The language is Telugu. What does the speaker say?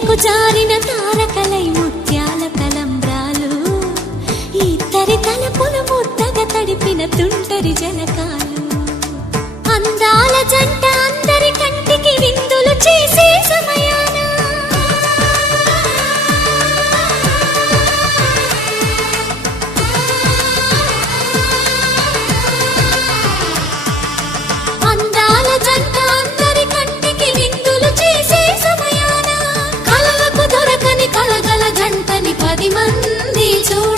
నేలకు జారిన తారకలై ముత్యాల తలంబ్రాలు ఇద్దరి తలపులు ముద్దగా తడిపిన తుంటరి జన పది మంది చూడ.